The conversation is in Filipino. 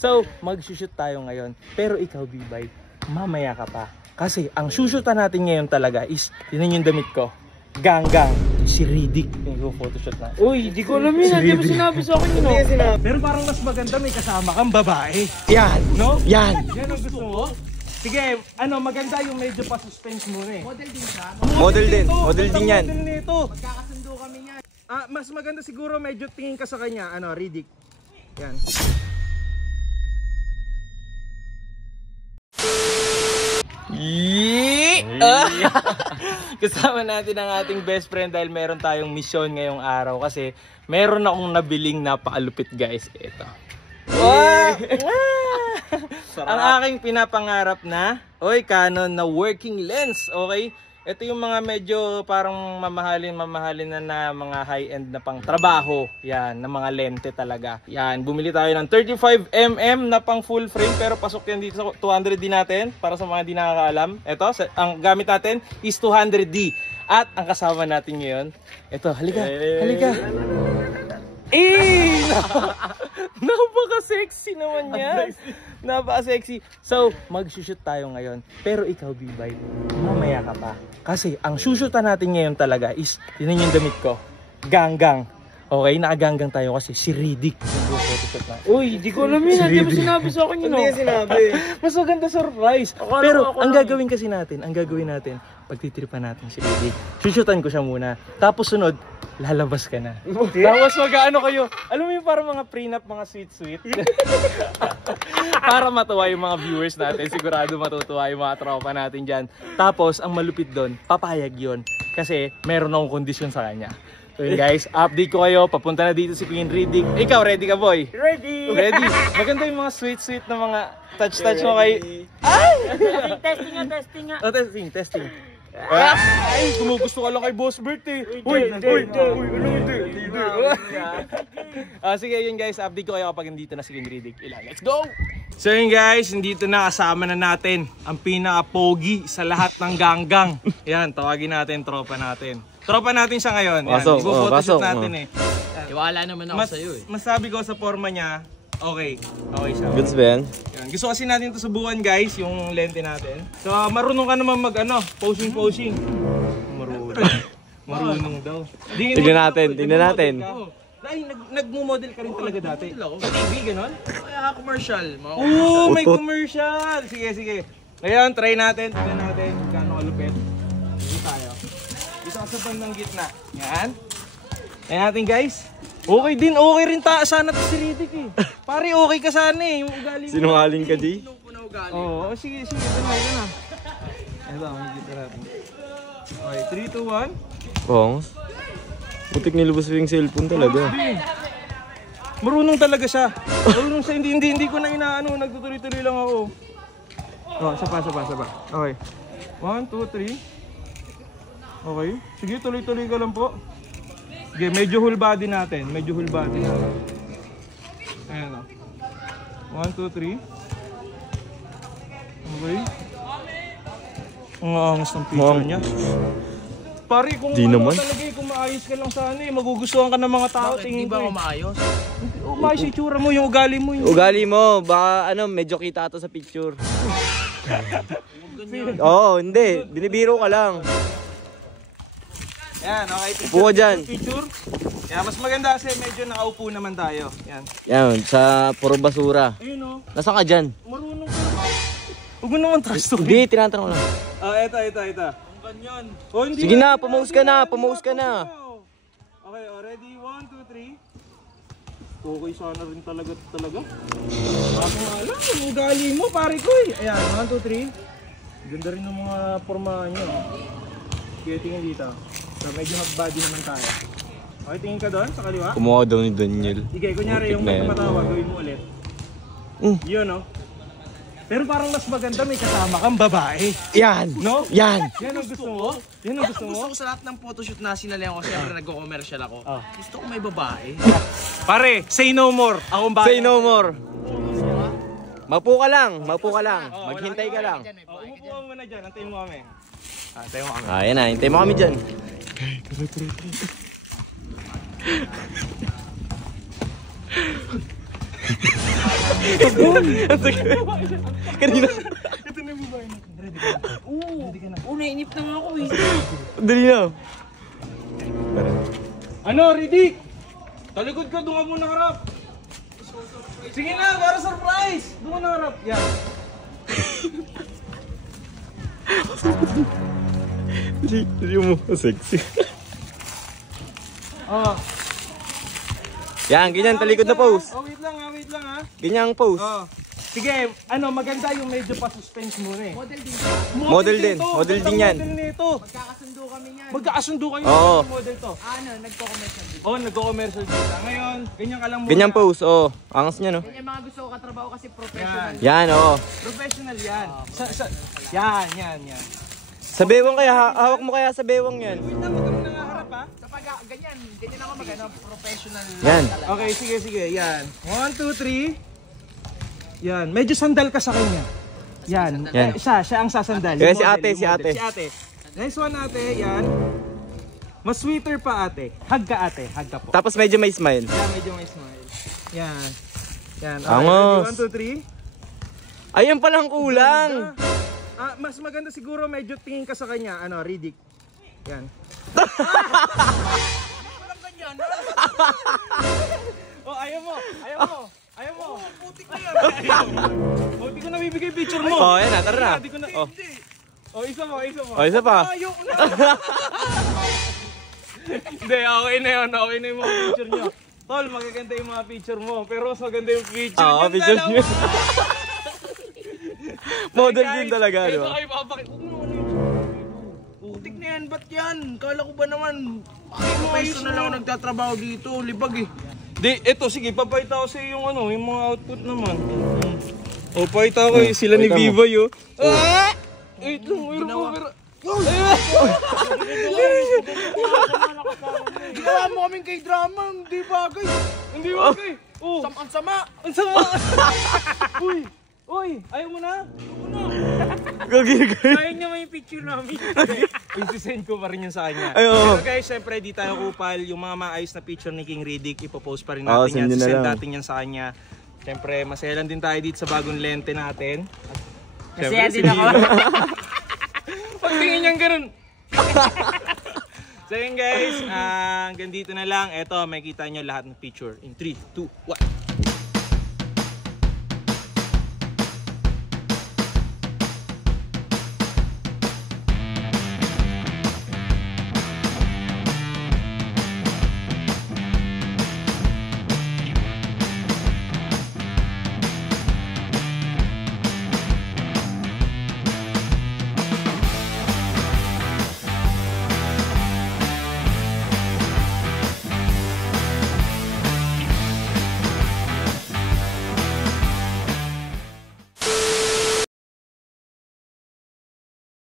So, mag-shoot tayo ngayon. Pero ikaw, B-Bay, mamaya ka pa. Kasi ang shootan natin ngayon talaga is, yun yung damit ko. Gang-gang. Si Riddick. Yung photoshoot na. Uy, di ko alam yun. Hindi mo sinabi sa akin yun. Pero parang mas maganda may kasama kang babae. Yan! No? Yan! Yan ang gusto mo? Sige, maganda yung medyo pa-suspense muna eh. Model din siya. Model din. Model din yan. Model nito. Magkakasundo kami yan. Mas maganda siguro medyo tingin ka sa kanya. Riddick. Yan. Kasama natin ang ating best friend dahil meron tayong misyon ngayong araw kasi meron akong nabiling napakalupit guys. Ito. Wow! Ang aking pinapangarap na Canon na working lens. Okay? Ito yung mga medyo parang mamahalin na mga high-end na pang trabaho. Yan, na mga lente talaga. Yan, bumili tayo ng 35mm na pang full frame pero pasok yan dito sa 200D natin para sa mga di nakakaalam. Ito, ang gamit natin is 200D. At ang kasama natin ngayon, ito, halika. Napaka-sexy naman yan. Napaka-sexy. So, mag-shoot tayo ngayon. Pero ikaw, B-Bay, mamaya ka pa. Kasi ang shootan natin ngayon talaga is, yun yung damit ko. Gang-gang. Okay, nakaganggang tayo kasi si Riddick. Uy, di ko alam yun. Hindi mo sinabi sa akin yun. Hindi sinabi. Mas maganda surprise. Pero ang gagawin natin, pagtitripan natin si Riddick. Shootan ko siya muna. Tapos sunod, lalabas ka na. Tapos mag-ano kayo. Alam mo yung parang mga prenup, mga sweet. Para matuwa yung mga viewers natin. Sigurado matutuwa yung mga tropa natin dyan. Tapos, ang malupit doon, papayag yun. Kasi meron akong kondisyon sa kanya. So yun guys, update ko kayo. Papunta na dito si Queen Riddick. Ikaw, ready ka boy? Ready! Maganda yung mga sweet na mga touch mo kay... Ay! Testing nga. Oh, testing. Ay, kumugusto ka lang kay Boss Bert eh. Sige yun guys, update ko kayo kapag nandito na si King Riddick. Let's go! So yun guys, nandito na, kasama na natin ang pinaka-pogi sa lahat ng ganggang. Yan, tawagin natin, tropa natin. Tropa natin siya ngayon. Ipo-photoshoot natin eh. Iwala naman ako sa'yo eh. Masabi ko sa forma niya, okay siya. Goods ba yan? Gusto kasi natin ito subukan guys, yung lente natin. So marunong ka naman mag posing. Marunong daw. Tignan natin. Ay, nagmo-model ka rin talaga dati. Sa TV, gano'n? Kaya commercial. May commercial! Sige. Ngayon, try natin. Tignan natin kano kalupit. Dito tayo. Dito ka sa bandang gitna. Yan. Ayan natin guys. Okay rin sana to si Riddick eh. Pare, okay ka sana eh. Yung ugali mo. Sinungaling ka di? Oo, sige. Ito na. Ito, makikita natin. Okay, 3, 2, 1. Oo. Putik nilabas yung cellphone talaga. Marunong talaga siya. Hindi ko na inaano. Nagtutuloy-tuloy lang ako. Sapa. Okay. 1, 2, 3. Okay. Sige, tuloy-tuloy ka lang po. Sige, medyo whole body natin. Ayan o. 1, 2, 3. Okay. Ang angas ng picture niya. Pare, kung maayos ka lang sana eh, magugustuhan ka ng mga tao. Bakit? Hindi ba ako maayos? Maayos yung itsura mo, yung ugali mo. Ugali mo, baka medyo kita to sa picture. Oo, hindi. Binibiro ka lang. Yan, okay. Upo ka dyan. Picture. Yan, mas maganda kasi medyo nakaupo naman tayo. Yan, sa puro basura. Ayun o. Nasaan ka dyan? Marunong ka naman. Huwag mo naman trust to. Hindi, tinatanong lang. Ito. Ganyan. Sige na, pumose ka na. Okay, ready? 1, 2, 3. Okay sana rin talaga. Bakit nga alam, yung ugali mo, pare ko eh. Ayan, 1, 2, 3. Ganda rin ng mga pormahan nyo. Sige, tingin dito. So, medyo half body naman tayo. Okay, tingin ka doon, sa kaliwa. Kumuha daw ni Daniel. Sige, kunyari yung matawag, gawin mo ulit. Yun, no? Pero parang mas maganda may kasama kang babae. Yan! No? Yan! Yan ang gusto mo? Yan ang gusto mo? Gusto ko sa lahat ng photoshoot na sinalihan ko, siyempre nagko-commercial ako. Gusto ko may babae. Pare, say no more. Akong bahay. Say no more. Mapo ka lang. Maghintay ka lang. Umupo mo na dyan. Antayin mo kami. Ayan na, hintay mo kami dyan. Kanina. Ito na yung babae natin. Ready ka na? Ready ka na? Nainip na nga ako eh. Dali na. Ano, Riddick? Talikod ka, doon ka muna harap. Sige na, para surprise! Doon ka na harap. Yan. Dali mo. Sexy. Oh. Yan, ganyan. Talikod na pose. Oh, wait lang ha. Ganyang pose. Oh. Sige, ano, maganda yung medyo pa-suspense muna eh. Model din. Model din. to. Model din Magandang yan. Model nito. Magkakasundo kami yan. Magkakasundo kayo Oo. ng model to. Ano, nagko-commercial din. Oh, nagko-commercial dito. Ngayon, ganyan ka lang muna. Ganyang pose. Oh, angas niya, no? Yan yung mga gusto ko katrabaho kasi professional. Yan, oh. Professional yan. Yan. Sa bewang kaya, hawak mo kaya sa bewang yan. Wait lang, huwag ka muna nga harap ha. Sa pag ganyan ako magano professional. Yan. Okay, sige. Yan. 1, 2, 3. Yan. Medyo sandal ka sa kanya. Yan. Yan. Siya ang sasandal. Kaya Yung si model, ate, yung si model. ate. Si ate. Nice one ate. Yan. Mas sweeter pa ate. Hug ka ate. Hug ka po. Tapos medyo may smile. Yan, medyo may smile. Yan. Yan. Angos. 1, 2, 3. Ayun palang kulang. Mas maganda siguro medyo tingin ka sa kanya. Ano, Riddick. Yan. Walang ganyan. Oh, ayaw mo. Putik na yan. Oh, di ko nabibigay picture mo. Oh, yan na. Tara na. Di ko na. Oh. Oh, isa mo. Oh, isa pa. Ayaw ko na. Hindi, okay na yun. Okay na yung mga picture nyo. Tol, magaganda yung mga picture mo. Pero mas maganda yung picture Oo, nyo. picture nyo. Model din talaga, di Ito ba? kayo papakit. Putik na yan, ba't yan? Kala ko ba naman professional ako nagtatrabaho dito, libag eh. Di, eto, sige, papayta ko sa yung ano, yung mga output naman. O, payta ko sila ni Pakita mo. Viva yun. Ah! Wait lang, pero... Ginawa mo kaming kay drama, hindi bagay. Hindi ba okay? Oh, Ang sama. ang sama! Uy, ayaw mo na? Gagawin. Sayang niya may picture namin. Isisend ko pa rin yun sa kanya. Ay, oo. Pero guys, syempre di tayo kupal. Yung mga maayos na picture ni King Riddick, ipopost pa rin Oo, natin send yan. nyo na Send lang. natin yan sa kanya. Syempre, masaya lang din tayo dito sa bagong lente natin. Masaya Syempre, din ako. Pagtingin niyang ganun. So yun guys, hanggang dito na lang. Eto, makikita nyo lahat ng picture in 3, 2, 1.